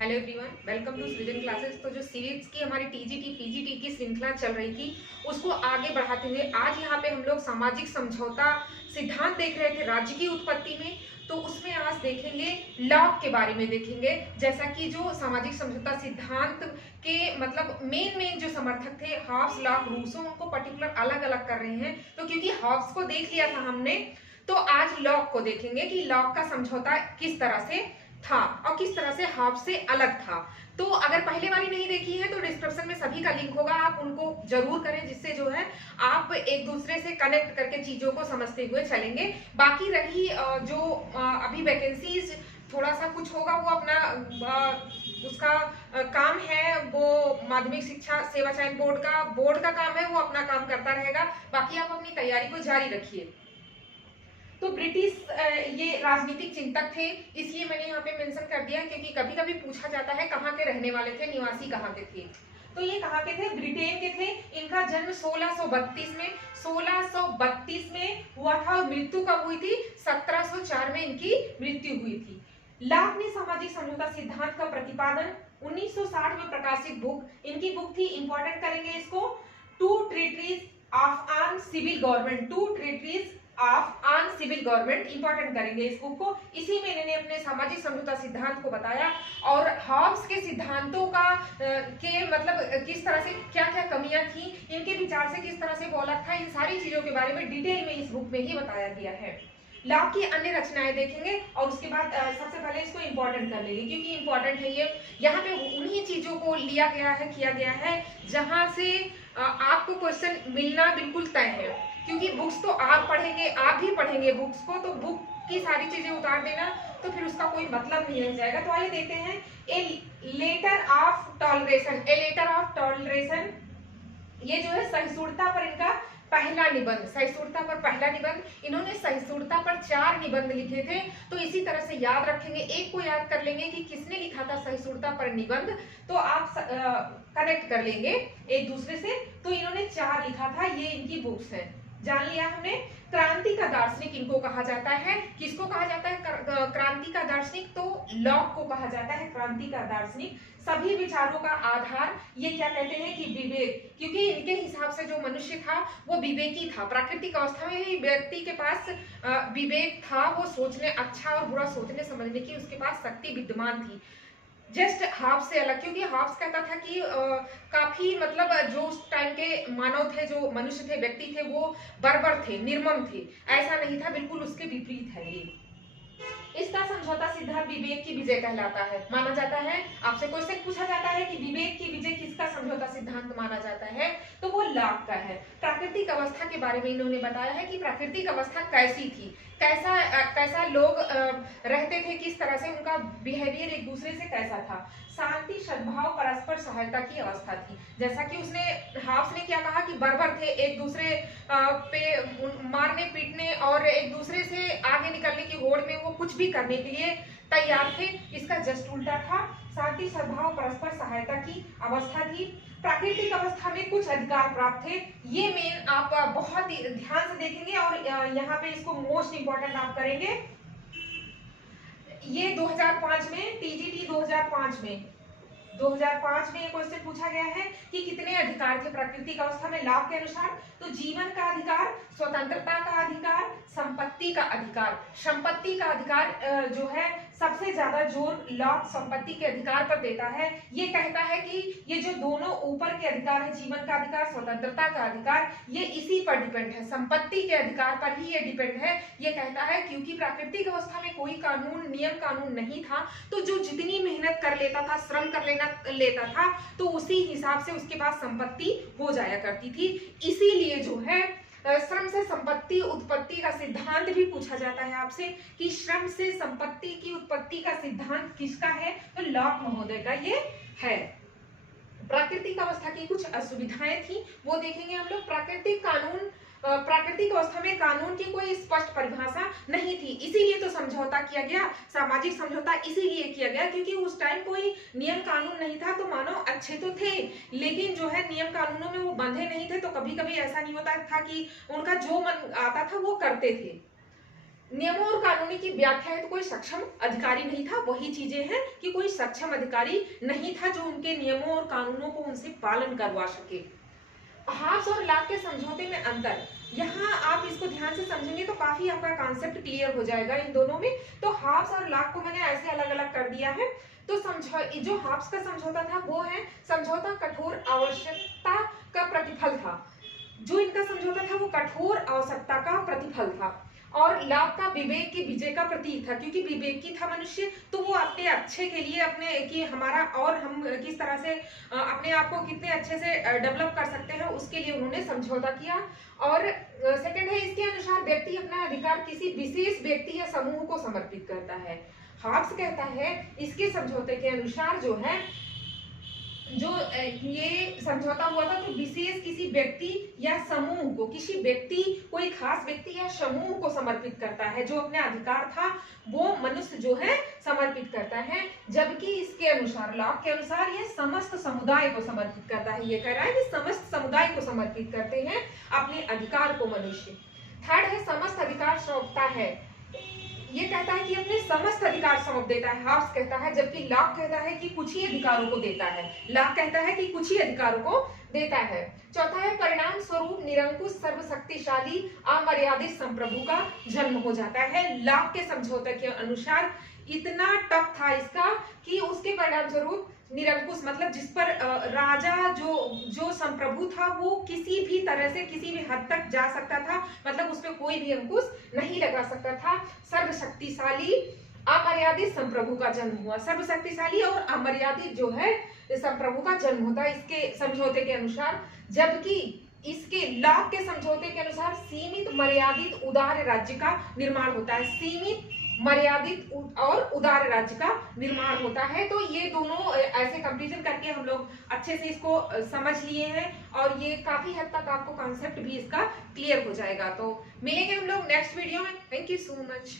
Hello everyone, welcome to सृजन classes. तो जो सीरीज की हमारी टीजीटी पीजीटी की श्रृंखला चल रही थी उसको आगे बढ़ाते हुए आज यहाँ पे हम लोग सामाजिक समझौता सिद्धांत देख रहे थे राज्य की उत्पत्ति में। तो उसमें आज देखेंगे लॉक के बारे में देखेंगे, जैसा कि जो सामाजिक समझौता सिद्धांत के मतलब मेन जो समर्थक थे हॉब्स, लॉक, रूसो, उनको पर्टिकुलर अलग अलग कर रहे हैं। तो क्योंकि हॉब्स को देख लिया था हमने, तो आज लॉक को देखेंगे कि लॉक का समझौता किस तरह से था और किस तरह से हॉब्स से अलग था। तो अगर पहले वाली नहीं देखी है तो डिस्क्रिप्शन में सभी का लिंक होगा, आप उनको जरूर करें, जिससे जो है आप एक दूसरे से कनेक्ट करके चीजों को समझते हुए चलेंगे। बाकी रही जो अभी वैकेंसीज थोड़ा सा कुछ होगा, वो अपना उसका काम है, वो माध्यमिक शिक्षा सेवा चयन बोर्ड का काम है, वो अपना काम करता रहेगा। बाकी आप अपनी तैयारी को जारी रखिए। तो ब्रिटिश ये राजनीतिक चिंतक थे, इसलिए मैंने यहाँ पे मेंशन कर दिया क्योंकि कभी कभी पूछा जाता है कहाँ के रहने वाले थे, निवासी कहाँ के थे। तो ये कहाँ के थे? ब्रिटेन के थे। इनका जन्म 1632 में हुआ था और मृत्यु कब हुई थी? 1704 में इनकी मृत्यु हुई थी। लॉक ने सामाजिक समझौता सिद्धांत का प्रतिपादन 1960 में प्रकाशित इनकी बुक थी, इंपॉर्टेंट करेंगे इसको, two treatises of on civil government, important करेंगे इस बुक को। इसी में इन्होंने अपने सामाजिक समझौता सिद्धांत को बताया और हॉब्स के सिद्धांतों का के मतलब किस तरह से क्या क्या कमियां थी, इनके विचार से किस तरह से वो अलग था, इन सारी चीजों के बारे में डिटेल में इस बुक में ही बताया गया है। लॉक की अन्य रचनाएं देखेंगे और उसके बाद सबसे पहले इसको इंपॉर्टेंट कर लेंगे क्योंकि इंपॉर्टेंट है ये। यहाँ पे उन्हीं चीजों को लिया गया है, किया गया है जहां से आपको क्वेश्चन मिलना बिल्कुल तय है, क्योंकि बुक्स तो आप पढ़ेंगे, आप भी पढ़ेंगे बुक्स को, तो बुक की सारी चीजें उतार देना तो फिर उसका कोई मतलब नहीं रह जाएगा। तो आइए देखते हैं ए लेटर ऑफ टॉलरेशन, ये जो है सहिष्णुता पर इनका पहला निबंध, सहिष्णुता पर पहला निबंध। इन्होंने सहिष्णुता पर 4 निबंध लिखे थे, तो इसी तरह से याद रखेंगे, एक को याद कर लेंगे कि किसने लिखा था सहिष्णुता पर निबंध, तो आप कनेक्ट कर लेंगे एक दूसरे से। तो इन्होंने 4 लिखा था, ये इनकी बुक्स है, जान लिया हमने। क्रांति का दार्शनिक इनको कहा जाता है। किसको कहा जाता है क्रांति का दार्शनिक? तो लॉक को कहा जाता है क्रांति का दार्शनिक। सभी विचारों का आधार ये क्या कहते हैं कि विवेक, क्योंकि इनके हिसाब से जो मनुष्य था वो विवेकी था। प्राकृतिक अवस्था में ही व्यक्ति के पास विवेक था, वो सोचने, अच्छा और बुरा सोचने समझने की उसके पास शक्ति विद्यमान थी, जस्ट हॉब्स से अलग। क्योंकि हॉब्स कहता था कि काफी मतलब जो उस टाइम के मानव थे, जो मनुष्य थे, व्यक्ति थे, वो बर्बर थे, निर्मम थे। ऐसा नहीं था, बिल्कुल उसके विपरीत है ये। इसका समझौता सिद्धांत विवेक की विजय कहलाता है, माना जाता है। आपसे क्वेश्चन पूछा जाता है कि विवेक की विजय किसका समझौता सिद्धांत माना जाता है, तो वो लॉक का है। प्राकृतिक अवस्था के बारे में इन्होंने बताया है कि प्राकृतिक अवस्था कैसी थी, कैसा लोग रहते थे, किस तरह से उनका बिहेवियर एक दूसरे से कैसा था। शांति, सद्भाव, परस्पर सहायता की अवस्था थी। जैसा कि उसने हॉब्स ने क्या कहा कि बर्बर थे, एक दूसरे पे मारने पीटने और एक दूसरे से आगे निकलने की होड़ में वो कुछ भी करने के लिए तैयार थे। इसका जस्ट उल्टा था, शांति, सद्भाव, परस्पर सहायता की अवस्था थी। प्राकृतिक अवस्था में कुछ अधिकार प्राप्त थे। ये मेन आप बहुत ध्यान से देखेंगे और यहाँ पे इसको मोस्ट इंपॉर्टेंट आप करेंगे। ये 2005 में टीजीटी 2005 में ये क्वेश्चन पूछा गया है कि कितने अधिकार थे प्राकृतिक अवस्था में लॉक के अनुसार। तो जीवन का अधिकार, स्वतंत्रता का अधिकार, संपत्ति का अधिकार। संपत्ति का अधिकार जो है सबसे ज्यादा जोर लॉक संपत्ति के अधिकार पर देता है। ये कहता है कि ये जो दोनों ऊपर के अधिकार है, जीवन का अधिकार, स्वतंत्रता का अधिकार, ये इसी पर डिपेंड है, संपत्ति के अधिकार पर ही ये डिपेंड है। ये कहता है क्योंकि प्राकृतिक अवस्था में कोई नियम कानून नहीं था, तो जो जितनी मेहनत कर लेता था, श्रम कर लेता था, तो उसी हिसाब से उसके पास संपत्ति हो जाया करती थी। इसीलिए जो है श्रम से संपत्ति उत्पत्ति का सिद्धांत भी पूछा जाता है आपसे कि श्रम से संपत्ति की उत्पत्ति का सिद्धांत किसका है, तो लॉक महोदय का ये है। प्राकृतिक अवस्था की कुछ असुविधाएं थी, वो देखेंगे हम लोग। प्राकृतिक अवस्था में कानून की कोई स्पष्ट परिभाषा नहीं थी, इसीलिए तो समझौता किया गया, सामाजिक समझौता इसीलिए किया गया क्योंकि उस टाइम कोई नियम कानून नहीं था। तो मानव अच्छे तो थे, लेकिन जो है नियम कानूनों में वो बंधे नहीं थे, तो कभी कभी ऐसा नहीं होता था कि उनका जो मन आता था वो करते थे। नियमों और कानूनी की व्याख्या है तो कोई सक्षम अधिकारी नहीं था। वही चीजें हैं कि कोई सक्षम अधिकारी नहीं था जो उनके नियमों और कानूनों को उनसे पालन करवा सके। हाब्स और लॉक के समझौते में अंतर, यहाँ आप इसको ध्यान से समझेंगे तो काफी आपका कॉन्सेप्ट क्लियर हो जाएगा इन दोनों में। तो हाब्स और लॉक को मैंने ऐसे अलग अलग कर दिया है। तो जो हाब्स का समझौता था वो है समझौता कठोर आवश्यकता का प्रतिफल था। जो इनका समझौता था वो कठोर आवश्यकता का प्रतिफल था। और लॉक का विवेक की विजय का प्रतीक था, क्योंकि विवेकी था मनुष्य, तो वो अपने अच्छे के लिए, अपने कि हमारा और हम किस तरह से अपने आप को कितने अच्छे से डेवलप कर सकते हैं उसके लिए उन्होंने समझौता किया। और सेकंड है, इसके अनुसार व्यक्ति अपना अधिकार किसी विशेष व्यक्ति या समूह को समर्पित करता है। हाब्स कहता है इसके समझौते के अनुसार जो है, जो ये समझौता हुआ था तो विशेष किसी व्यक्ति या समूह को, किसी व्यक्ति, कोई खास व्यक्ति या समूह को समर्पित करता है। जो अपने अधिकार था वो मनुष्य जो है समर्पित करता है, जबकि इसके अनुसार, लॉक के अनुसार, ये समस्त समुदाय को समर्पित करता है। ये कह रहा है कि समस्त समुदाय को समर्पित करते हैं अपने अधिकार को मनुष्य। थर्ड है समस्त अधिकार सौंपता है। ये कहता है कि अपने समस्त अधिकार सौंप देता है, हाब्स कहता है, जबकि लॉक कहता है कि कुछ ही अधिकारों को देता है। लॉक कहता है कि कुछ ही अधिकारों को देता है। चौथा है परिणाम स्वरूप निरंकुश सर्वशक्तिशाली अमर्यादित संप्रभु का जन्म हो जाता है। लॉक के समझौते के अनुसार इतना टफ था इसका कि उसके परिणाम स्वरूप निरंकुश, मतलब जिस पर राजा जो संप्रभु था वो किसी भी तरह से किसी भी हद तक जा सकता था, मतलब उस पर कोई भी अंकुश नहीं लगा सकता था। सर्वशक्तिशाली अमर्यादित संप्रभु का जन्म हुआ। सर्वशक्तिशाली और अमर्यादित जो है संप्रभु का जन्म होता है इसके समझौते के अनुसार, जबकि इसके लॉक के समझौते के अनुसार सीमित मर्यादित उदार राज्य का निर्माण होता है। सीमित मर्यादित और उदार राज्य का निर्माण होता है। तो ये दोनों ऐसे कंपैरिजन करके हम लोग अच्छे से इसको समझ लिए हैं और ये काफी हद तक आपको कॉन्सेप्ट भी इसका क्लियर हो जाएगा। तो मिलेंगे हम लोग नेक्स्ट वीडियो में। Thank you so much.